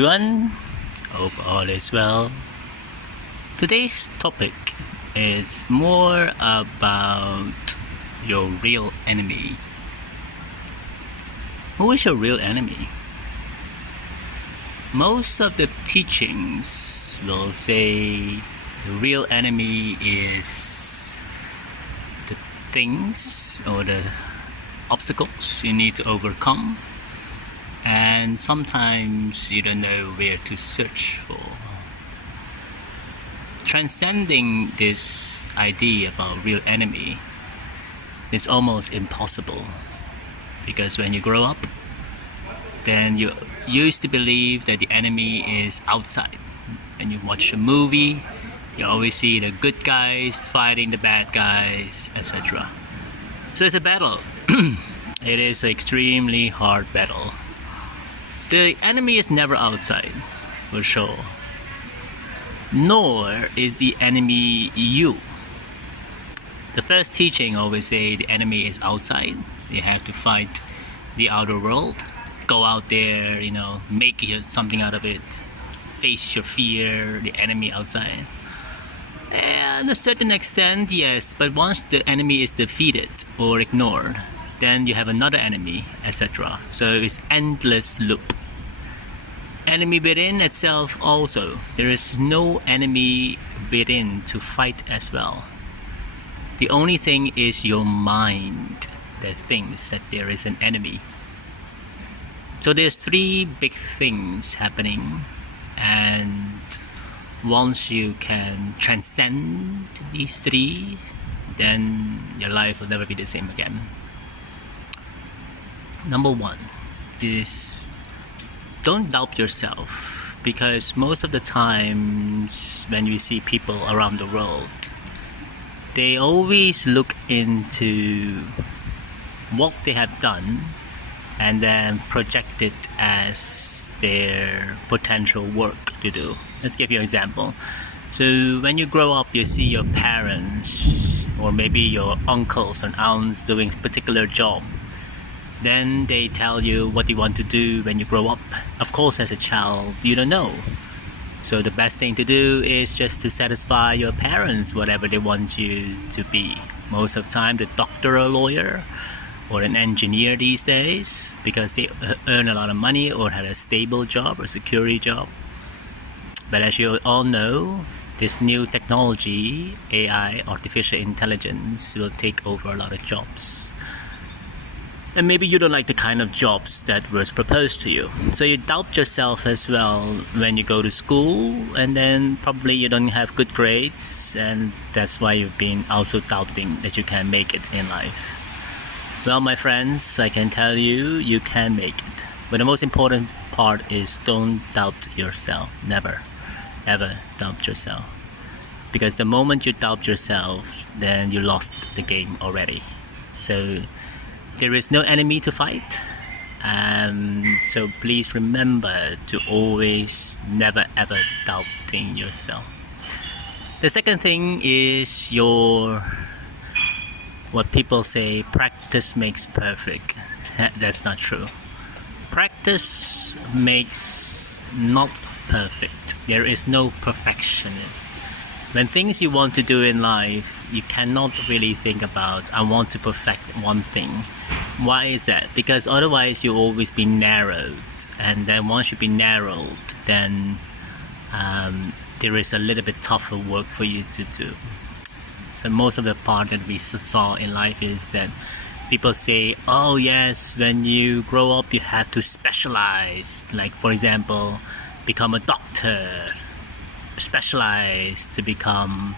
everyone. Hope all is well. Today's topic is more about your real enemy. Who is your real enemy? Most of the teachings will say the real enemy is the things or the obstacles you need to overcome, and sometimes you don't know where to search for. Transcending this idea about real enemy is almost impossible, because when you grow up, then you used to believe that the enemy is outside. When you watch a movie, you always see the good guys fighting the bad guys, etc. So it's a battle. It is an extremely hard battle. The enemy is never outside, for sure. Nor is the enemy you. The first teaching always say the enemy is outside. You have to fight the outer world. Go out there, make something out of it. Face your fear, the enemy outside. And to a certain extent, yes, but once the enemy is defeated or ignored, then you have another enemy, etc. So it's endless loop. Enemy within itself also. There is no enemy within to fight as well. The only thing is your mind that thinks that there is an enemy. So there's three big things happening, and once you can transcend these three, then your life will never be the same again. Number one is don't doubt yourself, because most of the times when you see people around the world, they always look into what they have done and then project it as their potential work to do. Let's give you an example. So when you grow up, you see your parents or maybe your uncles and aunts doing a particular job. Then they tell you what you want to do when you grow up. Of course, as a child, you don't know. So the best thing to do is just to satisfy your parents, whatever they want you to be. Most of the time, the doctor or lawyer or an engineer these days, because they earn a lot of money or have a stable job or security job. But as you all know, this new technology, AI, artificial intelligence, will take over a lot of jobs. And maybe you don't like the kind of jobs that was proposed to you. So you doubt yourself as well when you go to school, and then probably you don't have good grades, and that's why you've been also doubting that you can make it in life. Well, my friends, I can tell you, you can make it. But the most important part is don't doubt yourself. Never, ever doubt yourself. Because the moment you doubt yourself, then you lost the game already. So there is no enemy to fight. So please remember to always never ever doubting yourself. The second thing is what people say, practice makes perfect. That's not true. Practice makes not perfect. There is no perfection. When things you want to do in life, you cannot really think about, I want to perfect one thing. Why is that? Because otherwise you'll always be narrowed. And then once you've been narrowed, then there is a little bit tougher work for you to do. So most of the part that we saw in life is that people say, oh yes, when you grow up you have to specialize. Like, for example, become a doctor, specialize to become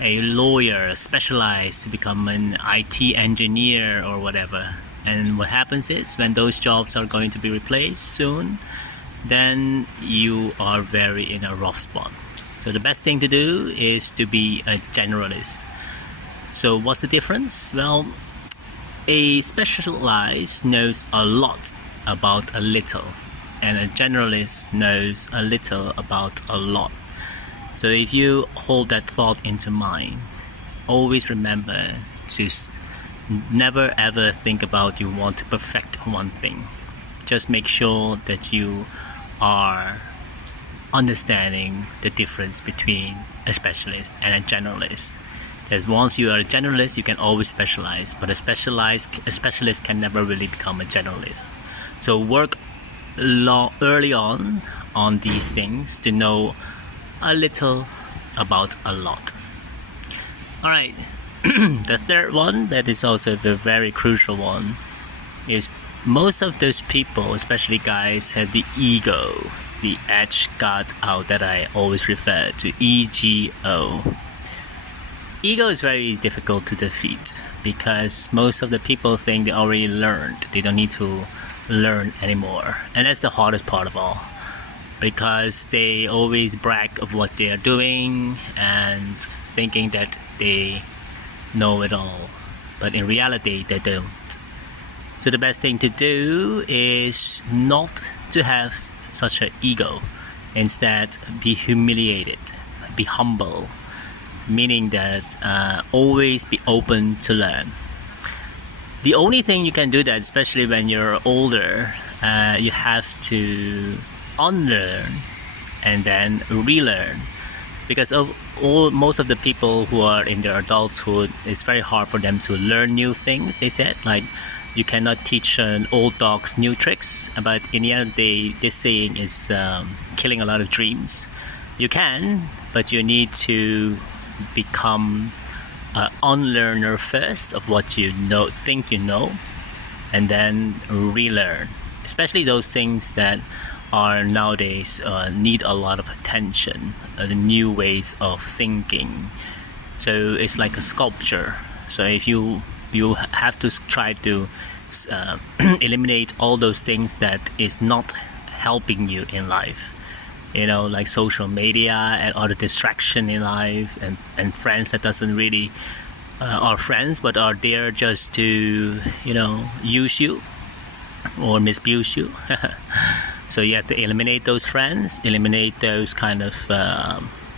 a lawyer, specialize to become an IT engineer or whatever. And what happens is, when those jobs are going to be replaced soon, then you are very in a rough spot. So the best thing to do is to be a generalist. So what's the difference? Well, a specialist knows a lot about a little, and a generalist knows a little about a lot. So if you hold that thought into mind, always remember to never ever think about you want to perfect one thing. Just make sure that you are understanding the difference between a specialist and a generalist. That once you are a generalist, you can always specialize, but a specialist can never really become a generalist. So work early on these things to know a little about a lot. All right. The third one, that is also the very crucial one, is most of those people, especially guys, have the ego, the edge guard out that I always refer to, EGO. Ego is very difficult to defeat because most of the people think they already learned. They don't need to learn anymore. And that's the hardest part of all, because they always brag of what they are doing and thinking that they know it all, but in reality they don't. So the best thing to do is not to have such an ego. Instead, be humiliated, be humble, meaning that always be open to learn. The only thing you can do that, especially when you're older, you have to unlearn and then relearn, because most of the people who are in their adulthood, it's very hard for them to learn new things. They said, like, you cannot teach an old dogs new tricks, but in the end of the day, this saying is killing a lot of dreams. You can, but you need to become an unlearner first of what you think you know, and then relearn, especially those things that are nowadays need a lot of attention, the new ways of thinking. So it's like a sculpture. So if you have to try to eliminate all those things that is not helping you in life, like social media and other distraction in life, and friends that doesn't really are friends but are there just to use you or misuse you. So you have to eliminate those friends, eliminate those kind of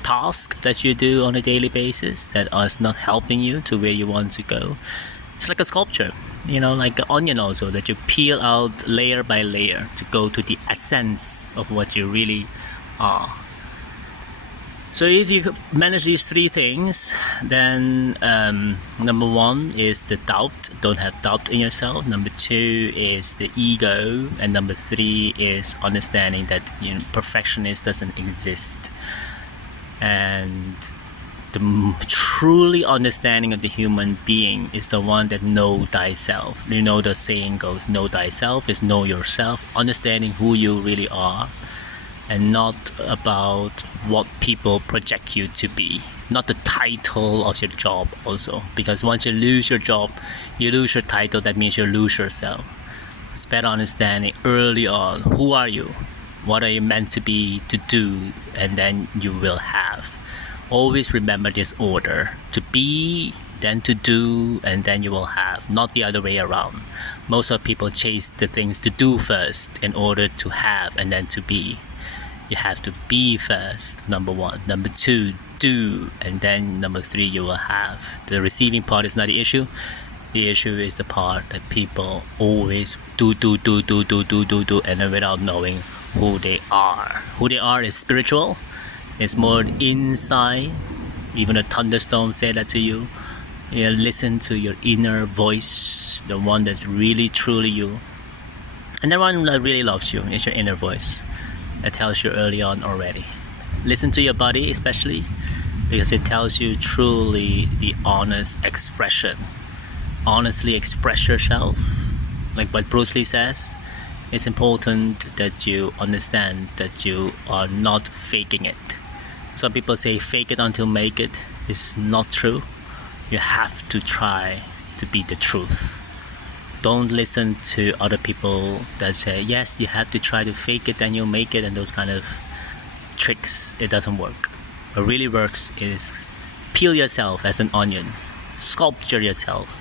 tasks that you do on a daily basis that are not helping you to where you want to go. It's like a sculpture, like an onion also, that you peel out layer by layer to go to the essence of what you really are. So if you manage these three things, then number one is the doubt. Don't have doubt in yourself. Number two is the ego, and number three is understanding that perfectionist doesn't exist. And the truly understanding of the human being is the one that know thyself. The saying goes, know thyself is know yourself, understanding who you really are, and not about what people project you to be, not the title of your job also, because once you lose your job, you lose your title, that means you lose yourself. It's better understanding early on, who are you, what are you meant to be, to do, and then you will have. Always remember this order: to be, then to do, and then you will have, not the other way around. Most of people chase the things to do first in order to have and then to be. You have to be first, number one. Number two, do, and then number three, you will have. The receiving part is not the issue. The issue is the part that people always do, and then without knowing who they are. Who they are is spiritual. It's more inside. Even a thunderstorm say that to you. Listen to your inner voice, the one that's really truly you. And the one that really loves you is your inner voice. It tells you early on already. Listen to your body especially, because it tells you truly the honest expression. Honestly express yourself. Like what Bruce Lee says, it's important that you understand that you are not faking it. Some people say fake it until make it. This is not true. You have to try to be the truth. Don't listen to other people that say, yes, you have to try to fake it and you'll make it, and those kind of tricks. It doesn't work. What really works is peel yourself as an onion. Sculpture yourself.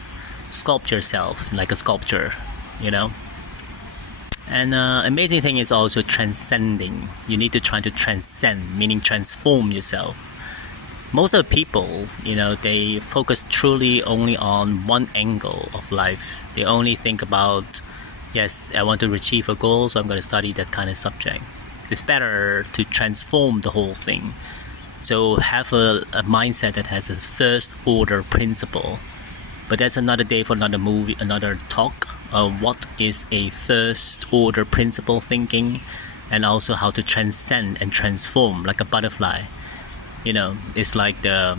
Sculpt yourself like a sculpture, And amazing thing is also transcending. You need to try to transcend, meaning transform yourself. Most of the people, they focus truly only on one angle of life. They only think about, yes, I want to achieve a goal, so I'm going to study that kind of subject. It's better to transform the whole thing. So have a mindset that has a first order principle. But that's another day for another movie, another talk. What is a first order principle thinking, and also how to transcend and transform like a butterfly. It's like the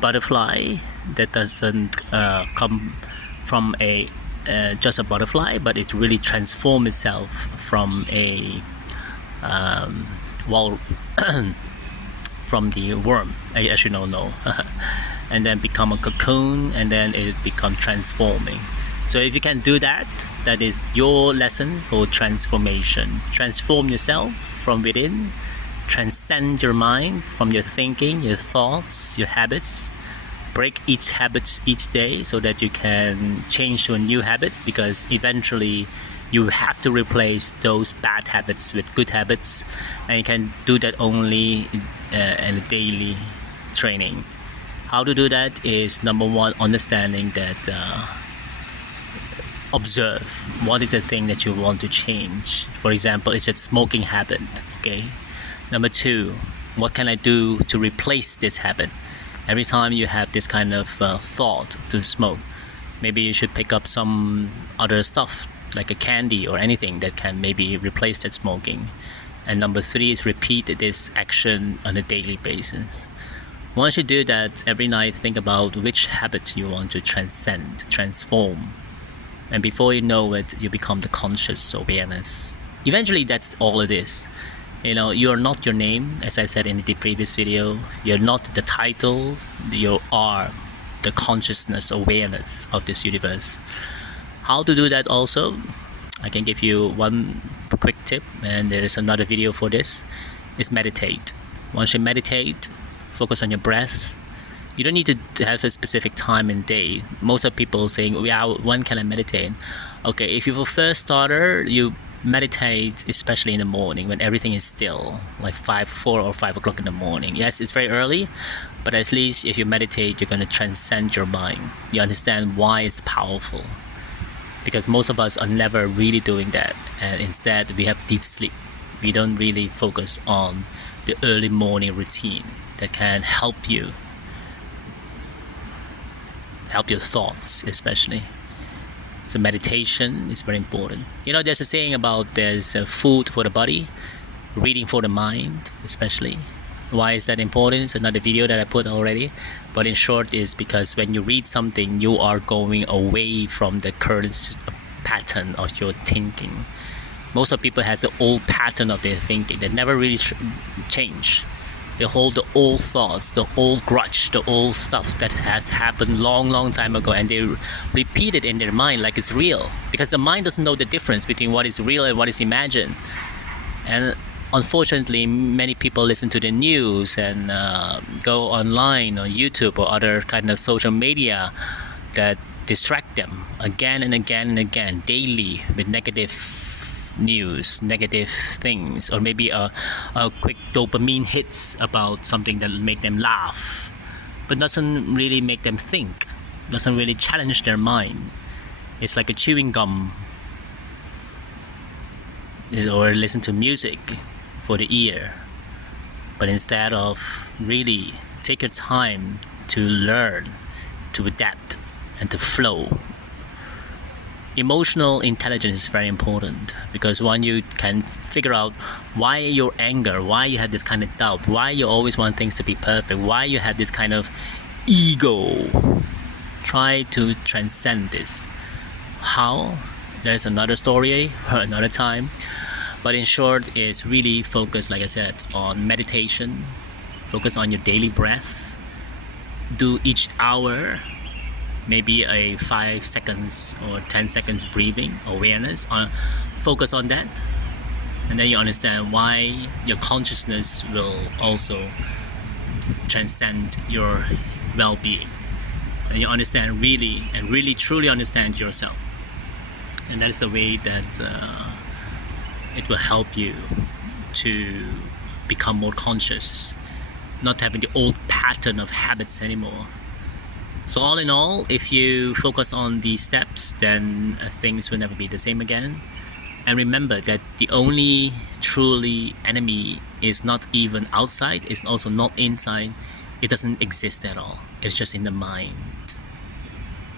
butterfly that doesn't come from a just a butterfly, but it really transforms itself from a well from the worm, as you know, and then become a cocoon, and then it become transforming. So if you can do that, that is your lesson for transformation. Transform yourself from within, transcend your mind from your thinking, your thoughts, your habits. Break each habit each day so that you can change to a new habit, because eventually you have to replace those bad habits with good habits, and you can do that only in a daily training. How to do that is, number one, understanding that observe what is the thing that you want to change. For example, it's a smoking habit. Okay. Number two, what can I do to replace this habit? Every time you have this kind of thought to smoke, maybe you should pick up some other stuff like a candy or anything that can maybe replace that smoking. And number three is repeat this action on a daily basis. Once you do that every night, think about which habit you want to transcend, transform. And before you know it, you become the conscious awareness. Eventually, that's all it is. You are not your name, as I said in the previous video. You're not the title. You are the consciousness, awareness of this universe. How to do that also, I can give you one quick tip, and there is another video for this, is meditate. Once you meditate, focus on your breath. You don't need to have a specific time and day. Most of people saying, when can I meditate? Okay, if you're a first starter, you meditate especially in the morning when everything is still, like 4 or 5 o'clock in the morning. Yes, it's very early, but at least if you meditate, you're going to transcend your mind. You understand why it's powerful, because most of us are never really doing that, and instead we have deep sleep. We don't really focus on the early morning routine that can help your thoughts especially. So meditation is very important. There's a saying about there's food for the body, reading for the mind especially. Why is that important? It's another video that I put already. But in short, is because when you read something, you are going away from the current pattern of your thinking. Most of people has the old pattern of their thinking that never really change. They hold the old thoughts, the old grudge, the old stuff that has happened long time ago, and they repeat it in their mind like it's real, because the mind doesn't know the difference between what is real and what is imagined. And unfortunately, many people listen to the news and go online on YouTube or other kind of social media that distract them again and again and again daily with negative news, negative things, or maybe a quick dopamine hits about something that will make them laugh, but doesn't really make them think, doesn't really challenge their mind. It's like a chewing gum, or listen to music for the ear, but instead of really take your time to learn, to adapt, and to flow. Emotional intelligence is very important, because when you can figure out why you're angry, why you have this kind of doubt, why you always want things to be perfect, why you have this kind of ego, try to transcend this. How? There's another story for another time. But in short, it's really focused, like I said, on meditation. Focus on your daily breath. Do each hour maybe a 5 seconds or 10 seconds breathing awareness. Focus on that, and then you understand why your consciousness will also transcend your well-being, and you understand really truly understand yourself. And that's the way that it will help you to become more conscious, not having the old pattern of habits anymore. So all in all, if you focus on these steps, then things will never be the same again. And remember that the only truly enemy is not even outside, it's also not inside. It doesn't exist at all. It's just in the mind.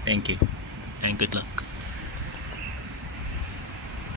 Thank you, and good luck.